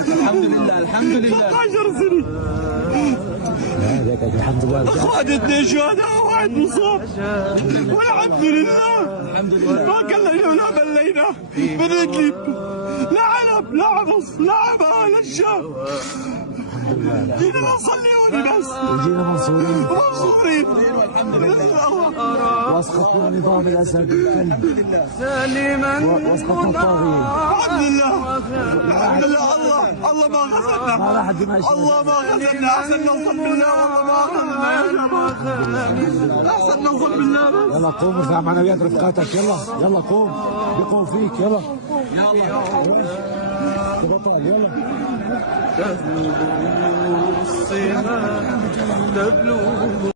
الحمد لله الحمد لله 13 سنة الحمد لله. اخواني 2 شهداء وواحد مصاب والحمد لله. الحمد لله. ما كلينا ولا ملينا بنقلب لا علب لا عبص لا عبا لا الشام. جينا نصلي بس وجينا منصورين والحمد لله. واسقطنا نظام الاسد الكلب سالما واسقطنا الطاغية. الحمد لله الحمد لله. الله ما غزلنا ما راح دمشق. الله ما غزلنا. احسن نصب بالله والله ما غزلنا. احسن نصب بالله بس. يلا قوم ارفع معنويات رفقاتك. يلا يلا قوم بقوم فيك. يلا بطل. يلا تبلغ الصمام تبلغ